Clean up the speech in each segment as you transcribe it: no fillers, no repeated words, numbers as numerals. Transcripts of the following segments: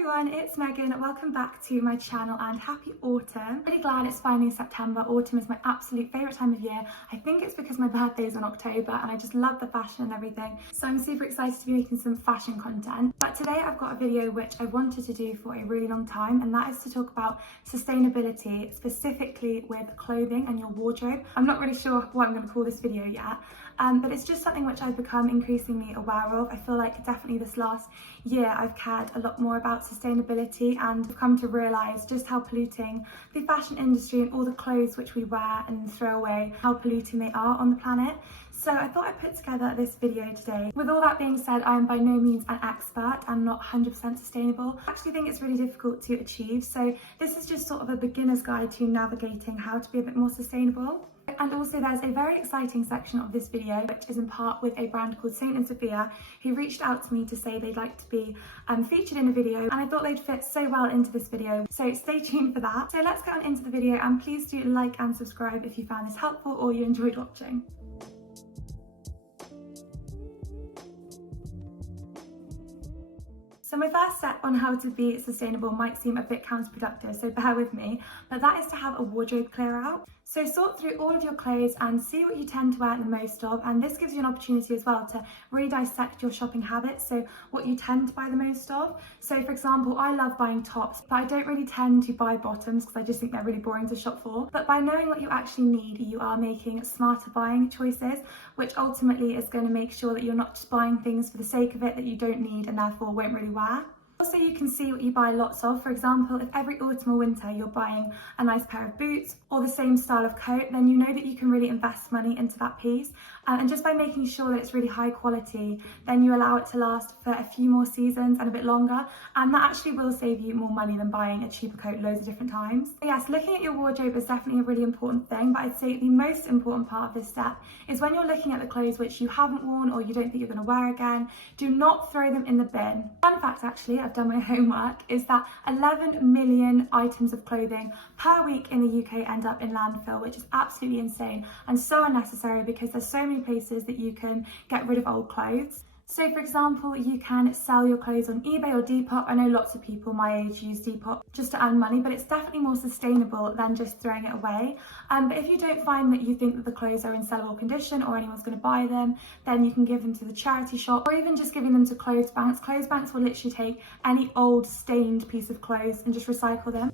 everyone, it's Megan. Welcome back to my channel and happy autumn. Really glad it's finally September. Autumn is my absolute favourite time of year. I think it's because my birthday is in October and I just love the fashion and everything. So I'm super excited to be making some fashion content. But today I've got a video which I wanted to do for a really long time, and that is to talk about sustainability, specifically with clothing and your wardrobe. I'm not really sure what I'm going to call this video yet, but it's just something which I've become increasingly aware of. I feel like definitely this last year I've cared a lot more about sustainability and I've come to realise just how polluting the fashion industry and all the clothes which we wear and throw away, how polluting they are on the planet. So I thought I'd put together this video today. With all that being said, I am by no means an expert and not 100% sustainable. I actually think it's really difficult to achieve, so this is just sort of a beginner's guide to navigating how to be a bit more sustainable. And also there's a very exciting section of this video which is in part with a brand called Saint Sofia, who reached out to me to say they'd like to be featured in a video, and I thought they'd fit so well into this video, so stay tuned for that. So let's get on into the video, and please do like and subscribe if you found this helpful or you enjoyed watching. So my first step on how to be sustainable might seem a bit counterproductive, so bear with me, but that is to have a wardrobe clear out. So sort through all of your clothes and see what you tend to wear the most of, and this gives you an opportunity as well to really dissect your shopping habits, so what you tend to buy the most of. So for example, I love buying tops, but I don't really tend to buy bottoms because I just think they're really boring to shop for. But by knowing what you actually need, you are making smarter buying choices, which ultimately is going to make sure that you're not just buying things for the sake of it that you don't need and therefore won't really wear. Also, you can see what you buy lots of. For example, if every autumn or winter you're buying a nice pair of boots or the same style of coat, then you know that you can really invest money into that piece. And just by making sure that it's really high quality, then you allow it to last for a few more seasons and a bit longer. And that actually will save you more money than buying a cheaper coat loads of different times. But yes, looking at your wardrobe is definitely a really important thing. But I'd say the most important part of this step is when you're looking at the clothes which you haven't worn or you don't think you're going to wear again, do not throw them in the bin. Fun fact, actually, I've done my homework, is that 11 million items of clothing per week in the UK end up in landfill, which is absolutely insane and so unnecessary because there's so many places that you can get rid of old clothes. So for example, you can sell your clothes on eBay or Depop. I know lots of people my age use Depop just to earn money, but it's definitely more sustainable than just throwing it away. But if you don't find that you think that the clothes are in sellable condition or anyone's going to buy them, then you can give them to the charity shop or even just giving them to clothes banks. Clothes banks will literally take any old stained piece of clothes and just recycle them.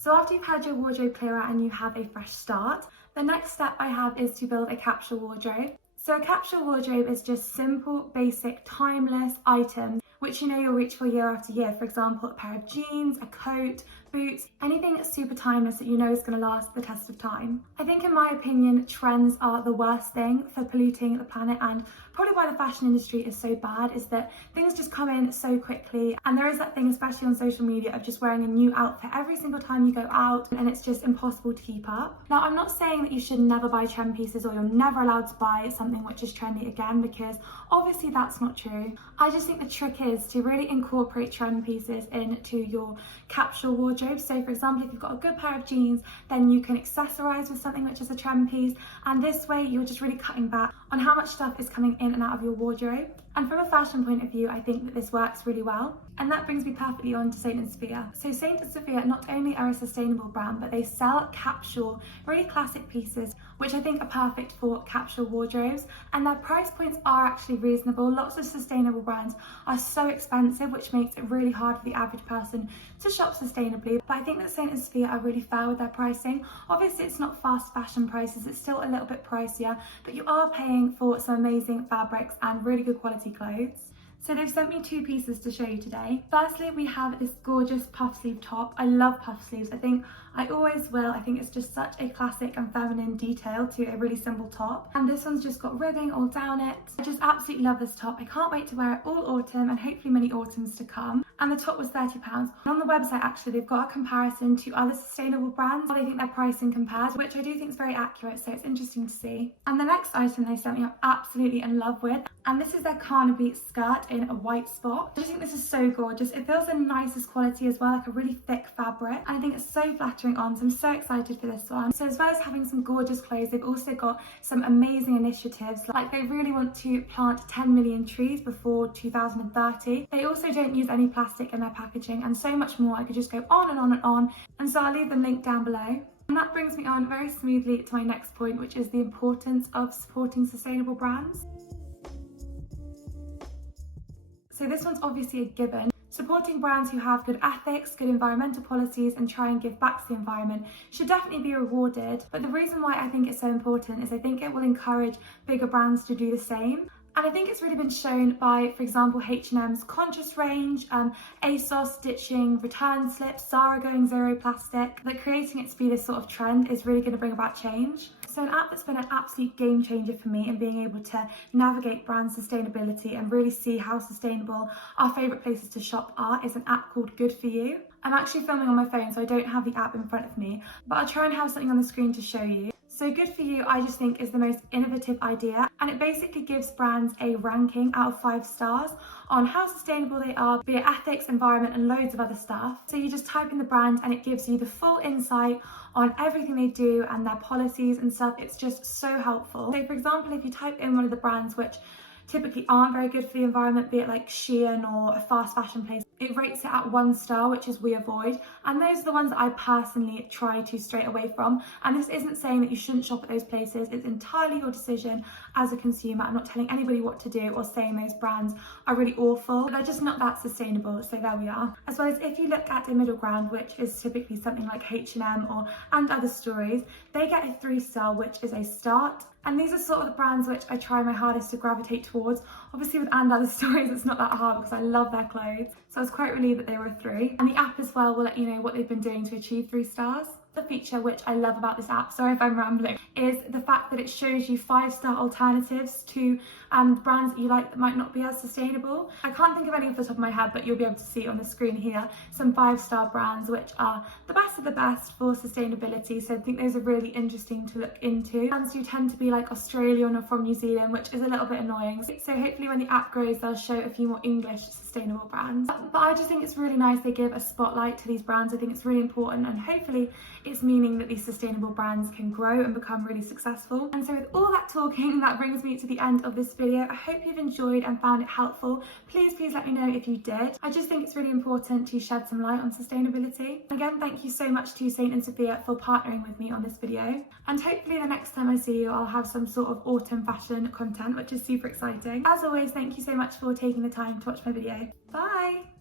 So after you've had your wardrobe clear out and you have a fresh start, the next step I have is to build a capsule wardrobe. So a capsule wardrobe is just simple, basic, timeless items which you know you'll reach for year after year. For example, a pair of jeans, a coat, boots, anything that's super timeless that you know is going to last the test of time. I think in my opinion, trends are the worst thing for polluting the planet, and probably why the fashion industry is so bad is that things just come in so quickly, and there is that thing, especially on social media, of just wearing a new outfit every single time you go out, and it's just impossible to keep up. Now, I'm not saying that you should never buy trend pieces or you're never allowed to buy something which is trendy again, because obviously that's not true. I just think the trick is to really incorporate trend pieces into your capsule wardrobe. So for example, if you've got a good pair of jeans, then you can accessorize with something which is a trend piece, and this way you're just really cutting back on how much stuff is coming in and out of your wardrobe. And from a fashion point of view, I think that this works really well. And that brings me perfectly on to Saint Sofia. So Saint Sofia not only are a sustainable brand, but they sell capsule, really classic pieces, which I think are perfect for capsule wardrobes. And their price points are actually reasonable. Lots of sustainable brands are so expensive, which makes it really hard for the average person to shop sustainably. But I think that Saint Sofia are really fair with their pricing. Obviously, it's not fast fashion prices. It's still a little bit pricier, but you are paying for some amazing fabrics and really good quality clothes. So they've sent me two pieces to show you today. Firstly, we have this gorgeous puff sleeve top. I love puff sleeves. I think I always will. I think it's just such a classic and feminine detail to a really simple top. And this one's just got ribbing all down it. I just absolutely love this top. I can't wait to wear it all autumn and hopefully many autumns to come. and the top was £30. On the website, actually, they've got a comparison to other sustainable brands. I think their pricing compares, which I do think is very accurate, so it's interesting to see. And the next item they sent me, I'm absolutely in love with, and this is their carnaby skirt in a white spot. I just think this is so gorgeous. It feels the nicest quality as well, like a really thick fabric, and I think it's so flattering on, so I'm so excited for this one. So as well as having some gorgeous clothes, they've also got some amazing initiatives, like they really want to plant 10 million trees before 2030. They also don't use any plastic in their packaging, and so much more. I could just go on and on and on, and so I'll leave the link down below. And that brings me on very smoothly to my next point, which is the importance of supporting sustainable brands. So this one's obviously a given. Supporting brands who have good ethics, good environmental policies, and try and give back to the environment should definitely be rewarded. But the reason why I think it's so important is I think it will encourage bigger brands to do the same. And I think it's really been shown by, for example, H&M's Conscious range, ASOS ditching return slips, Zara going zero plastic, that creating it to be this sort of trend is really going to bring about change. So an app that's been an absolute game changer for me in being able to navigate brand sustainability and really see how sustainable our favourite places to shop are is an app called Good For You. I'm actually filming on my phone, so I don't have the app in front of me, but I'll try and have something on the screen to show you. So Good For You, I just think, is the most innovative idea, and it basically gives brands a ranking out of 5 stars on how sustainable they are, be it ethics, environment, and loads of other stuff. So you just type in the brand and it gives you the full insight on everything they do and their policies and stuff. It's just so helpful. So for example, if you type in one of the brands which typically aren't very good for the environment, be it like Shein or a fast fashion place, it rates it at 1 star, which is we avoid, and those are the ones that I personally try to stray away from. And this isn't saying that you shouldn't shop at those places, it's entirely your decision as a consumer. I'm not telling anybody what to do or saying those brands are really awful, but they're just not that sustainable, so there we are. As well as if you look at a middle ground, which is typically something like H&M and other stories, they get a 3 star, which is a start. And these are sort of the brands which I try my hardest to gravitate towards. Obviously with And Other Stories, it's not that hard because I love their clothes. So I was quite relieved that they were a 3. And the app as well will let you know what they've been doing to achieve 3 stars. The feature which I love about this app, sorry if I'm rambling, is the fact that it shows you 5-star alternatives to brands that you like that might not be as sustainable. I can't think of any off the top of my head, but you'll be able to see on the screen here some 5-star brands which are the best of the best for sustainability. So I think those are really interesting to look into. Brands do tend to be like Australian or from New Zealand, which is a little bit annoying. So hopefully when the app grows, they'll show a few more English sustainable brands. But I just think it's really nice they give a spotlight to these brands. I think it's really important, and hopefully it's meaning that these sustainable brands can grow and become really successful. And so with all that talking, that brings me to the end of this video. I hope you've enjoyed and found it helpful. Please let me know if you did. I just think it's really important to shed some light on sustainability. Again, thank you so much to Saint Sofia for partnering with me on this video. And hopefully the next time I see you, I'll have some sort of autumn fashion content, which is super exciting. As always, thank you so much for taking the time to watch my video. Bye!